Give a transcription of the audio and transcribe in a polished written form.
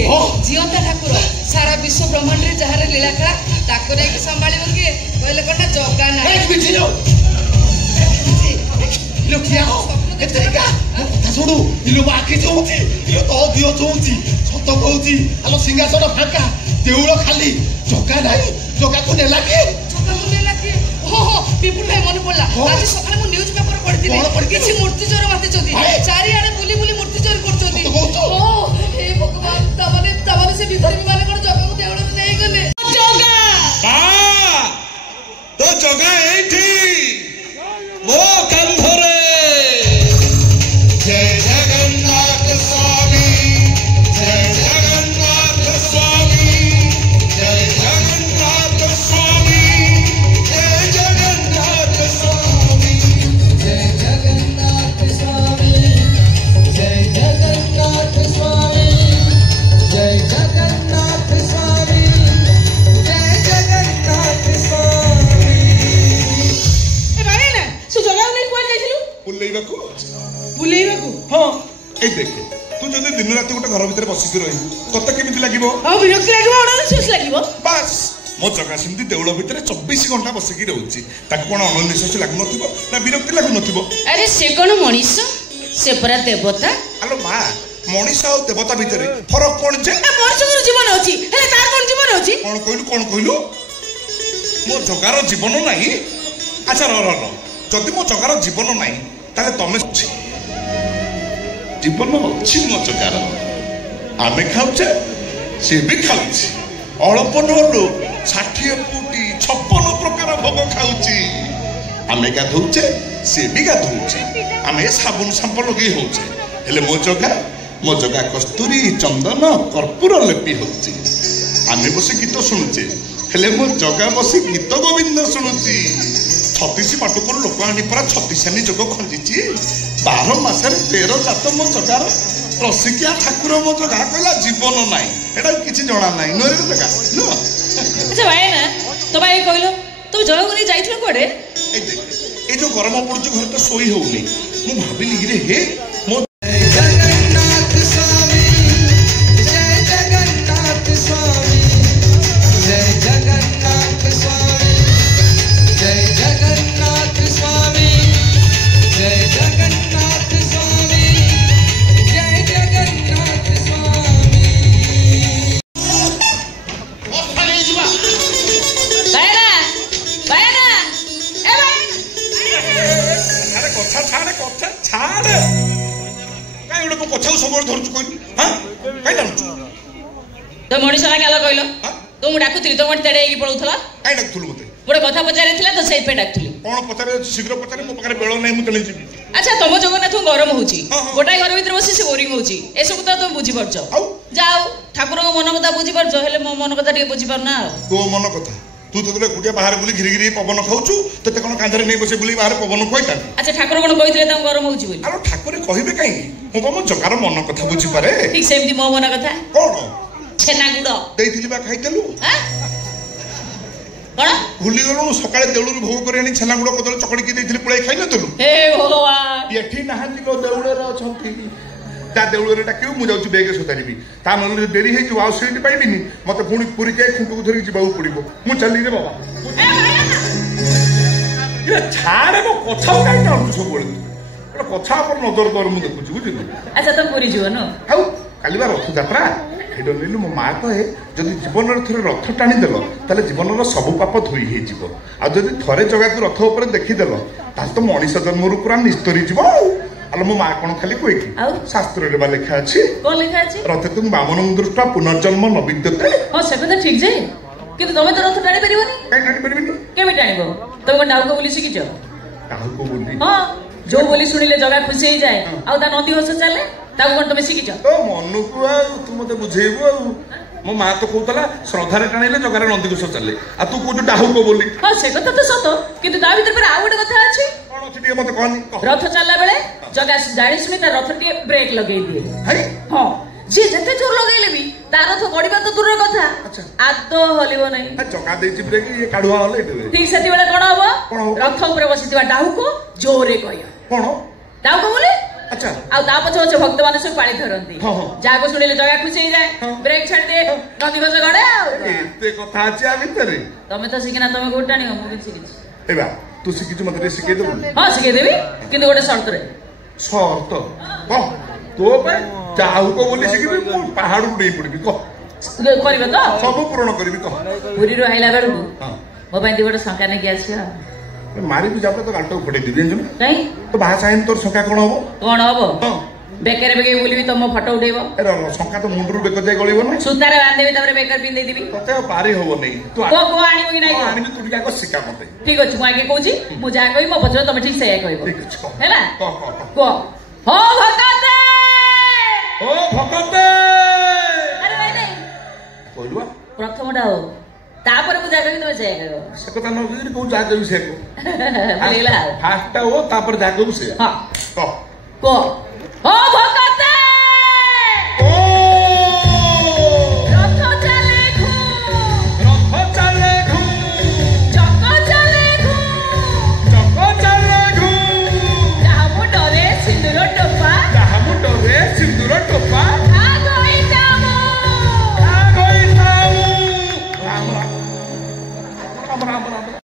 किए जीवंता ठाकुर सारा विश्व ब्रह्मांड रे जहार लीला खेला ताको रे संभाळी किए कहले कोना जगा ना एक मिनिट लो किया हो एते का छोड़ू इलो बाकी जोंती इलो तो दियो जोंती सत कहूची आलो सिंहासन फाका देउळ खाली जगा नाही जगा को नेला के हो हो पिपुल भाई मन पड़ला आज सकाळे मु न्यूज पेपर पढिथिले किछि मूर्ति चोर माते चोदी चारि आडे बुली बुली मूर्ति चोर करचोदी ओ हे भगवान तबने से भितर माने कोन जगा को देउळ नै गले जगा बा तो जगा एठी मो कंधरे जय जगन्नाथ स्वामी जय जगन्नाथ स्वामी जय जगन्नाथ स्वामी जय जगन्नाथ स्वामी जय जगन्नाथ स्वामी जय जगन्नाथ स्वामी जय जगन्नाथ स्वामी जय जगन्नाथ स्वामी ए भाई ना सु जगा नै कोन जाइथिलु बुलेइबाकू हाँ ए देखे तू जदि दिन रात गोटे घर भितर बसिक रही तते केमिति लागिबो हां विरक्त लागिबो अननिश्वास लागिबो बस मो जगह सिंधी देउळ भितर 24 घंटा बसिक रहउची ताको कोन अननिश्वास लागु नथिबो ना विरक्ति लागु नथिबो अरे से कोन मनीष से परा देवता आलो मां मनीष आ देवता भितर फरक कोन जे मनीष को जीवन होची हेले तार कोन जीवन होची कोन कहलु मो जगार जीवन नाही अच्छा र जदि मो जगार जीवन नाही ताले तमे जीवन अच्छी मो जगार आमे खाऊचे से भी खाऊची अल्प नलो 60 कोटी 56 प्रकार भोग खाऊची आमे गाधौचे से भी गाधौचे आमे साबुन सांप लगे होचे हेले मो जगा कस्तूरी चंदन कर्पूर लेपी होची आमे बसे गीत शुणुचे हेले मो जगा बसे गीत गोविंद शुणुची 36 पाटुकर लोक आनी परा 36 जोग खंजीची 12 मासरे 13 जात मो जगार रसिकिया ठाकुर मो जगा कहला जीवन नाई एटा किछि जणा नाई नो रे जगा नो अच्छा भाई ना तो भाई कहलो तू जगा को नहीं जाइथिलो कोडे ए देख ए जो गरम पड़ुछ घर तो सोई होउनी मु भाबिली रे हे मो जगन्नाथ स्वामी जय जगन्नाथ स्वामी जय जगन्नाथ स्वामी जय जगन्नाथ स्वामी जय जगन्नाथ स्वामी जय जगन्नाथ स्वामी ओ खाली जीवा भाईना ए भाई अरे कथा छाड़ काई उडे को कथा सब धरछु कोइ हां काई धरछु तो मनीष ना केला कहलो तो मु डाकुथि तो मते तेडे की पळुथला काई डाकुथलु मते गोटे कथा पचारिथिला तो सेई पे डाकुथली कोन पचारे शीघ्र पचारे मो पकरे बेळ नै मु चले जिबि अच्छा तुम जगन्नाथ गरम होची गोटाई घर भीतर बसी से बोरिंग होची ए सब तो तुम बुझी परछ जाओ ठाकुर को मन कथा बुझी परछ हेले मो मन कथा टे बुझी परना तो मन कथा तू तो गुटिया बाहर बुली घिरी घिरी पवन खाऊछु तते कोन कांधरे नै बसे बुली बाहर पवन खोइता अच्छा ठाकुर कोन कहिथिले तम गरम होची बोली आरो ठाकुर कहिबे काई मो कम जगार मन कथा बुझी पारे ठीक सेमती मो मन कथा कोन छेना गुड़ देइथिली बा खाइतलु हां कोन भूली गलु सकाळे देउळु भोग करी आनी छेना गुड़ कदल चकड़ी की देइथिली पुळे खाइनतलु हे भगवान एठी नाहांती लो देउळे रे अछंती ता देउळे रे डाकिउ मु जाउछु बेगे सोतारिबी ता मन देरी हे जो आउ सेठी पाइबिनी मते पुणी पुरी के खुंटू धरि जिबाउ पड़िबो मु चली रे बाबा ये छाड़े मो कथा काई टाणु सब बोले कथा पर नजर कर मु देखुछु बुझिलु अच्छा तुम पुरी जीवन आउ काली बा रथ यात्रा हेडो नेलु मो मा कहे जदि जीवन रे थरे रथ टाणी देलो ताले जीवन रो सब पाप धोई हे जीवो आ जदि थरे जगह को रथ ऊपर देखि देलो ताले तो मनीष जन्म रु पूरा निस्तरी जीवो आलो मो मा कोन खाली कोइ की शास्त्र रे बा लेखा अछि कोन लेखा अछि रथ तुम बामन दृष्टा पुनर्जन्म न विद्यते हां से कथा ठीक जे किंतु तमे तो रथ टाणी परिबोनी काई टाणी परिबिनी केबे टाणीबो तमे कोन डाउ को बोली सिखिछ डाउ को बोली हां जो बोली सुनिले जगह खुशी हो जाए आ ता नदी हस चले ताको कोन तमे सिखिछ तो मनु को तू मते बुझेबो मो मा तो कहतला श्रद्धारे टाणीले जगारे नदी घोष चले आ तू को डाहु को बोली हां से कथा तो सत किंतु ता भीतर पर आ गोटे कथा अछि कोन अछि टिके मते कहनी रथ चलला बेले जगा जानिस में ता रथ टिके ब्रेक लगेई दिए हई हां जे जते जोर लगेले भी ता रथ गड़ीबा तो दूर कथा अच्छा आदो हलिबो नै आ जगा देछि ब्रेक ये काढुआ हले देबे ठीक सेति बेले कोन हबो रथ ऊपर बसितिबा डाहु को जोरे कहया कोन डाहु को बोले अच्छा ଆଉ ତା ପଛ ପଛ ଭକ୍ତ ମାନେ ସବୁ ପାଳି ଧରନ୍ତି ହଁ, ହଁ। ଯାହାକୁ ଶୁଣିଲେ ଜଗା ଖୁସି ହେଇଯାଏ ବ୍ରେକ୍ ଛାଡି ଦିଏ ନଦୀ ଘୋଷ ଗଡେ ଆଉ एते कथा अछि आ भितरे ତମେ ତ ଶିଖିନା तमे କୋଉଠି ଟାଣିବ ମୁଁ କିଛି ଶିଖିଛି एबा तू शिखिछु मते शिखे दबु ହଁ ଶିଖେଇଦେବି କିନ୍ତୁ ଗୋଟେ ସର୍ତ୍ତରେ शर्त कह तो पे जाहु को बोली शिखिबी मु पहाड़ उडे पड़बी कह କରିବ ତ सब पूर्ण करबी कह ପୁରୀରୁ ଆଇଲା ବେଳକୁ हां ମୋ ପାଇଁ ଦି ଗୋଟେ ଶଙ୍କା ନେଇକି ଆସିବ मारी भी जाबे तो गालटा फटे दिबे जनु କାଇଁ तो भाषा इन तोर सका कोन हबो କଣ ହବ हां ବେକରେ ବେକେ ବୁଲିବି ତମ ଫଟୋ ଉଠେଇବ एरा सका तो मुंडरू बेक जाय गळिबो ना ସୂତାରେ ବାନ୍ଧିବି ତାପରେ ବେକରେ ପିନ୍ଧେଇ ଦେବି तते पारी हबो नै तू କୋ ଆଣିବ କି ନାଇଁ आनी तू जाको शिका मते ଠିକ ଅଛି ମୁଁ ଆଗେ କହୁଛି ମୁଁ ଯାହା କହିବି ମୋ ପଛରେ ତମେ ଠିକ ସେଇଆ କହିବ ठीक अछि कह ହେଲା कह କୁହ ହୋ ଭଗତେ ओ भगते ଆରେ ନାଇଁ ନାଇଁ କହିलुआ ପ୍ରଥମଟା ହଉ ତାପରେ ମୁଁ ଯାହା କହିବି ତମେ ସେଇଆ କହିବ से कथा न बुझी को जा देबी से को ବୁଝିଗଲା ଆଉ फास्ट हो तापर जाको से ହଁ कह କୁହ